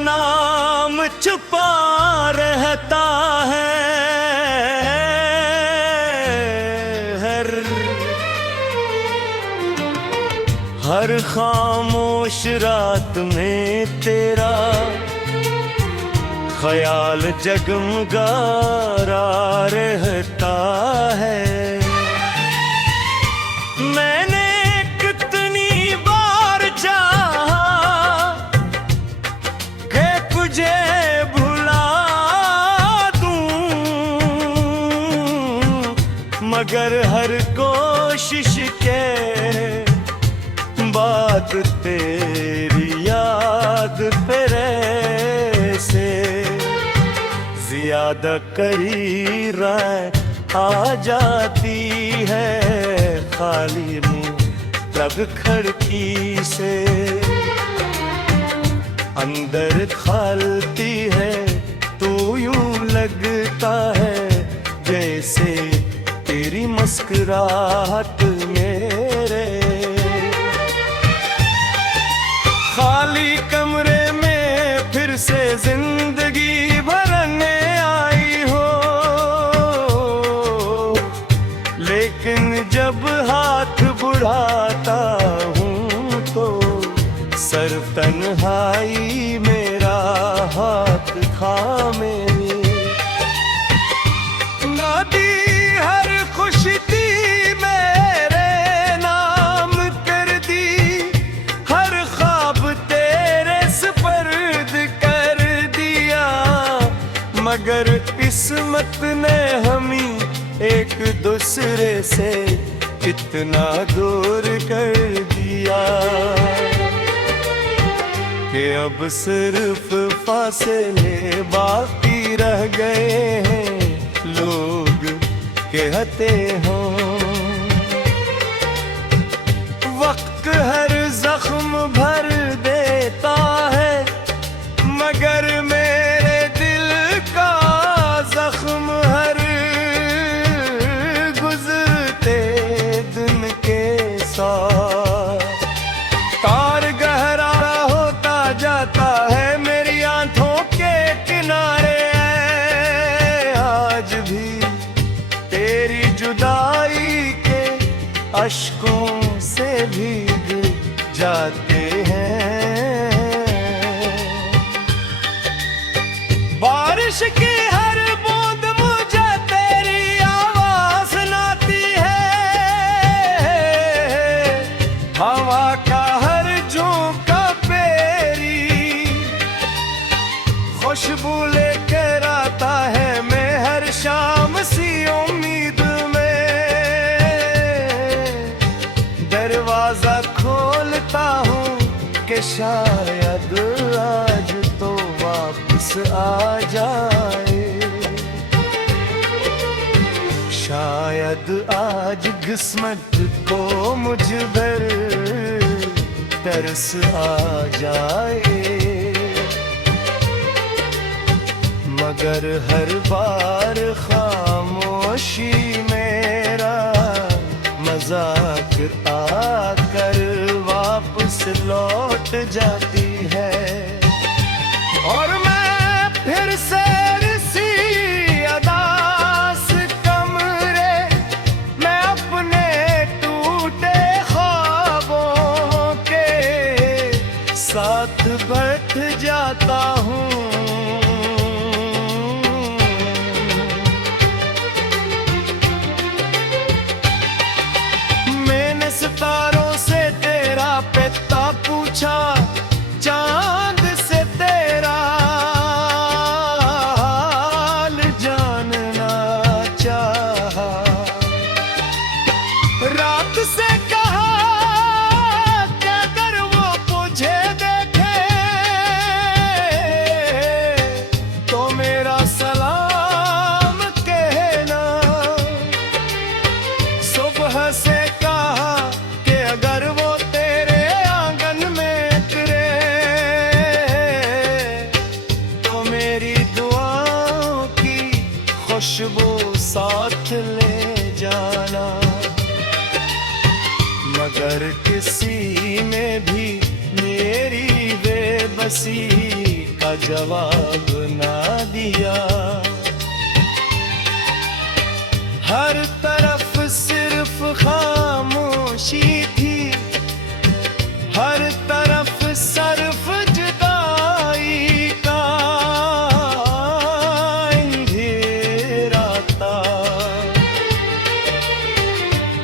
नाम छुपा रहता है हर खामोश रात में तेरा ख्याल जगमगा रहता है। मैंने कितनी बार चाहा कि तुझे भुला दूं, मगर हर कोशिश के बात तेरी याद फिर से ज्यादा करीब आ जाती है। खाली मुंह तब खिड़की से अंदर खलती है तो यूं लगता है जैसे तेरी मुस्कुराहट मेरे खाली कमरे में फिर से जिंदगी भरने आई हो। लेकिन जब हाथ बढ़ाता हूँ तो सर तन्हाई मेरा हाथ थामे नादी हर खुशी थी मेरे नाम कर दी, हर ख्वाब तेरे सुपर्द कर दिया, मगर किस्मत ने हमें एक दूसरे से कितना दूर कर दिया कि अब सिर्फ फासले बाकी रह गए हैं। लोग कहते हों वक्त हर जख्म भर देता है, मगर मेरे दिल का जख्म हर गुजरते दिन के साथ तार गहरा होता जाता है। मेरी आंखों के किनारे आज भी तेरी जुदाई के अश्कों से भीग जाते हैं। बारिश की हर बूंद मुझे तेरी आवाज सुनाती है, हवा का हर झोंका तेरी खुशबू लेकर आता है। मैं हर शाम सी उम्मीद में दरवाजा खोलता हूँ कि शायद आज तो वापस आ जाए, शायद आज किस्मत को मुझ पर तरस आ जाए, मगर हर बार खामोशी मेरा मजाक आकर वापस लौट जाती है। और मैं फिर से इसी अदास कमरे में अपने टूटे ख्वाबों के साथ बैठ जाता हूँ। मैंने सितारों से तेरा पता पूछा, चांद से तेरा हाल जानना चाहा, रात से कहा कि अगर वो मुझे देखे जवाब ना दिया। हर तरफ सिर्फ खामोशी थी, हर तरफ सर्फ जुदाई का अंधेरा था।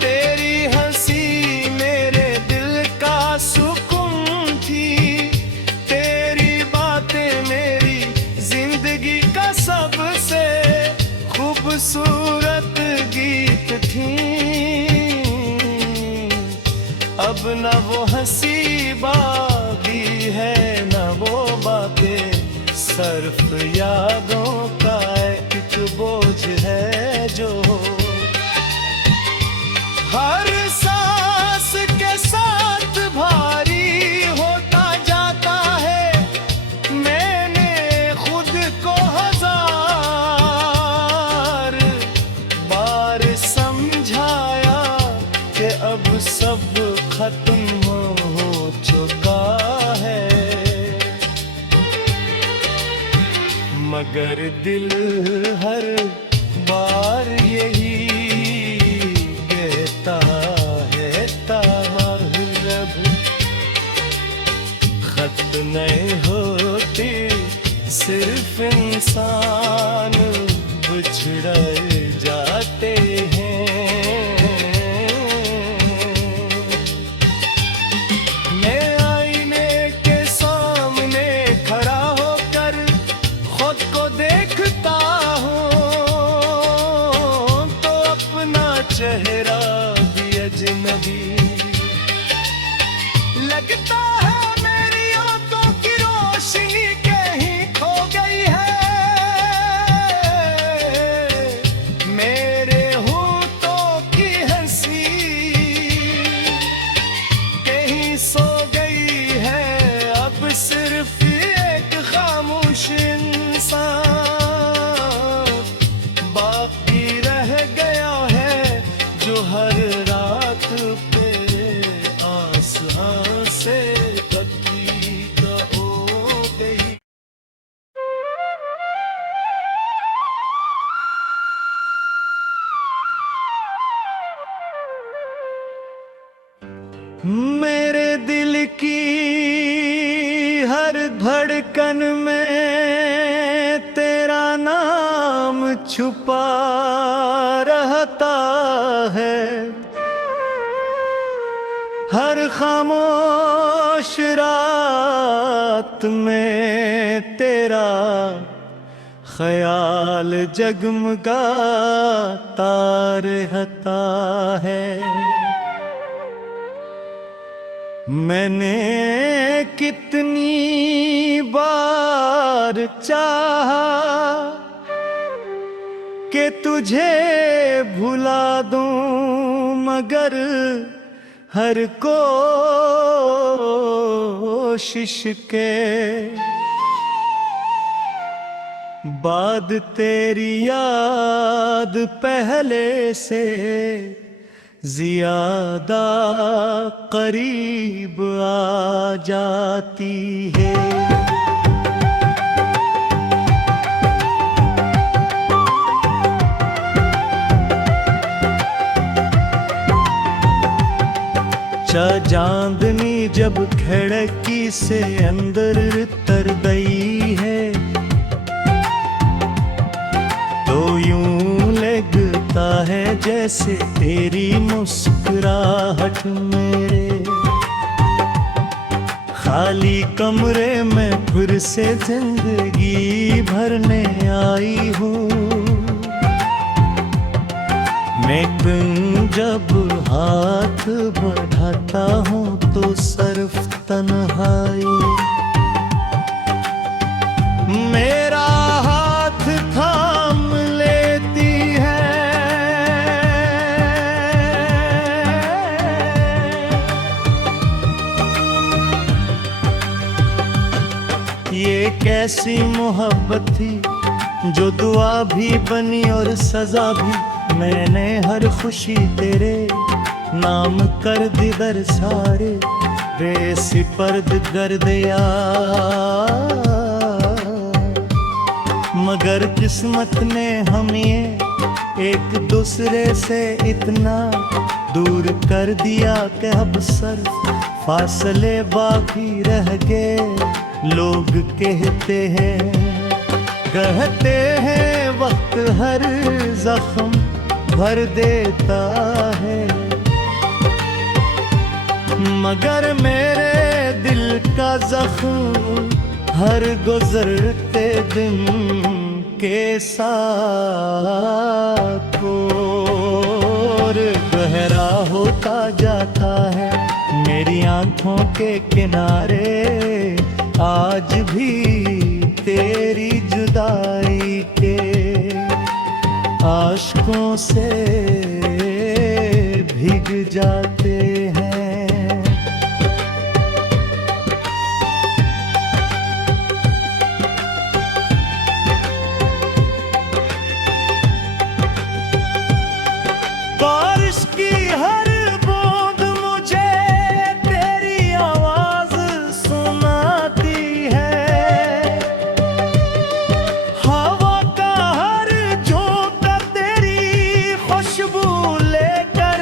तेरी हंसी मेरे दिल का सुकून थी, तेरी बातें मेरी जिंदगी का सबसे खूबसूरत गीत थी। अब न वो हंसी बाकी है, न वो बातें, सिर्फ यादों का एक बोझ है जो हर सांस के साथ भारी होता जाता है। मैंने खुद को हजार बार समझाया कि अब सब खत्म हो चुका है, मगर दिल हर बार यही कहता है ताहरब खत नहीं होती, सिर्फ इंसान बिछड़ जाते हैं। मैं आईने के सामने खड़ा होकर खुद को देखता हूँ तो अपना चेहरा भी अजनबी लगता है। मेरी आंखों की रोशनी कहीं खो गई है, मेरे होठों की हंसी कहीं सो गई है। अब सिर्फ एक खामोश इंसान बाकी रह गया है, जो हर रात पे आस आस से बत्ती हो गई। मेरे दिल की हर धड़कन में तेरा नाम छुपा रहता है, हर खामोश रात में तेरा ख्याल जगमगाता रहता है। मैंने कितनी बार चाहा कि तुझे भुला दूं, मगर हर कोशिश के बाद तेरी याद पहले से ज्यादा करीब आ जाती है। चांदनी जब खिड़की से अंदर तर गई है तो यूं लगता है जैसे तेरी मुस्कुराहट मेरे खाली कमरे में फिर से जिंदगी भरने आई हूँ। मैं तुम जब हाथ बढ़ाता हूँ तो सिर्फ तन्हाई मेरा हाथ थाम लेती है। ये कैसी मोहब्बत थी जो दुआ भी बनी और सजा भी। मैंने हर खुशी तेरे नाम कर दी दर सारे बेसिपर्द कर दिया। मगर किस्मत ने हम ये एक दूसरे से इतना दूर कर दिया कि अब सिर्फ फासले बाकी रह गए। लोग कहते हैं वक्त हर जख्म भर देता है, मगर मेरे दिल का जख्म हर गुजरते दिन के साथ और गहरा होता जाता है। मेरी आंखों के किनारे आज भी तेरी जुदाई के आशिकों से भीग जाते हैं। बारिश की हर बूंद मुझे तेरी आवाज सुनाती है, हवा का हर झोंका तेरी खुशबू लेकर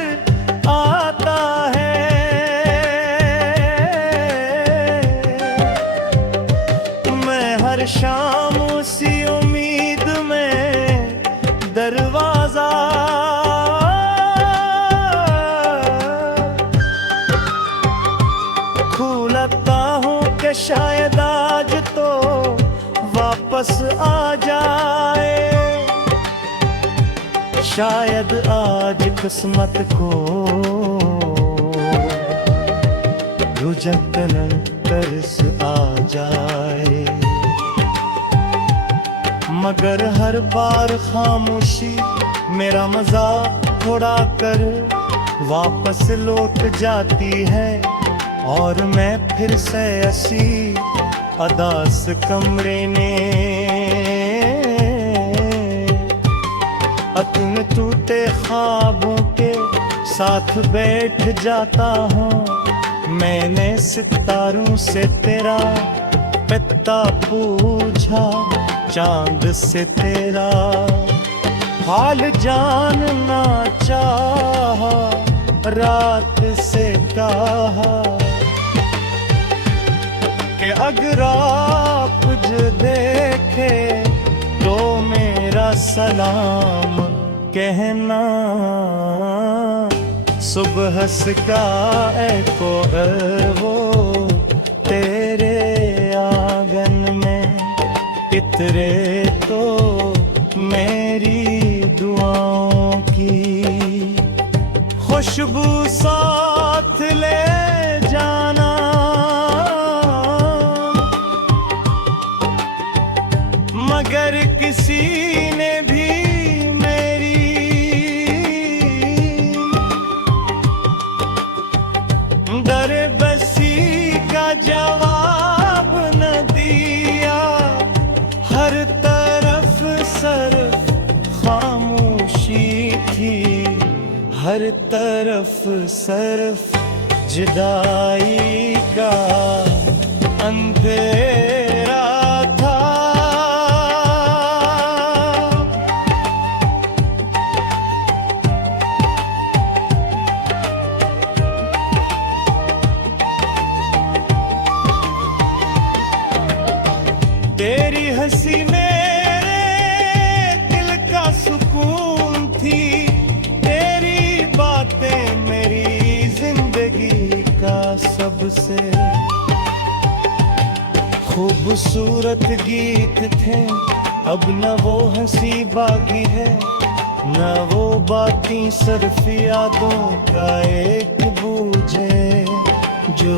आता है। मैं हर शाम उसी उम्मीद में दरवाजा खोलता हूँ कि शायद आज तो वापस आ जाए, शायद आज किस्मत को रुझकन तरस आ जाए। मगर हर बार खामोशी मेरा मजाक उड़ा कर वापस लौट जाती है और मैं फिर से ऐसी अदास कमरे ने अपने टूटे ख्वाबों के साथ बैठ जाता हूँ। मैंने सितारों से तेरा पता पूछा, चांद से तेरा हाल जानना चाहा, रात से कहा कि अगर आप जो देखे तो मेरा सलाम कहना। सुबह का एको वो तेरे आंगन में इतरे तो मेरी दुआओं की खुशबू साथ ले जाना। मगर किसी ने भी मेरी दरबसी का जवाब न दिया। हर तरफ सिर्फ खामोशी थी, हर तरफ सिर्फ जुदाई का अंधेरा था। तेरी हंसी मेरे दिल का सुकून थी, तेरी बातें मेरी जिंदगी का सबसे खूबसूरत गीत थे। अब न वो हंसी बाकी है, न वो बातें सिर्फ यादों का एक बोझ है जो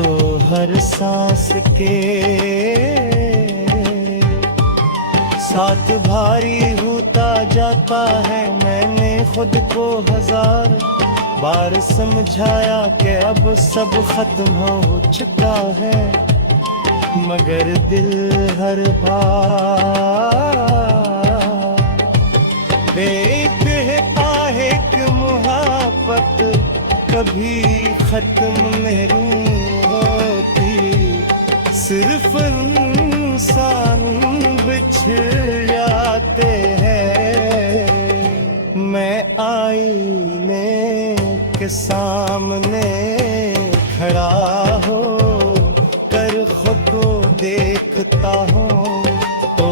हर सांस के साथ भारी होता जाता है। मैंने खुद को 1000 बार समझाया कि अब सब खत्म हो चुका है, मगर दिल हर बार बेइंतहा एक मुहब्बत कभी खत्म नहीं होती। सिर्फ इंसान बिछड़ जाते आईने के सामने खड़ा हो कर खुद को देखता हूँ तो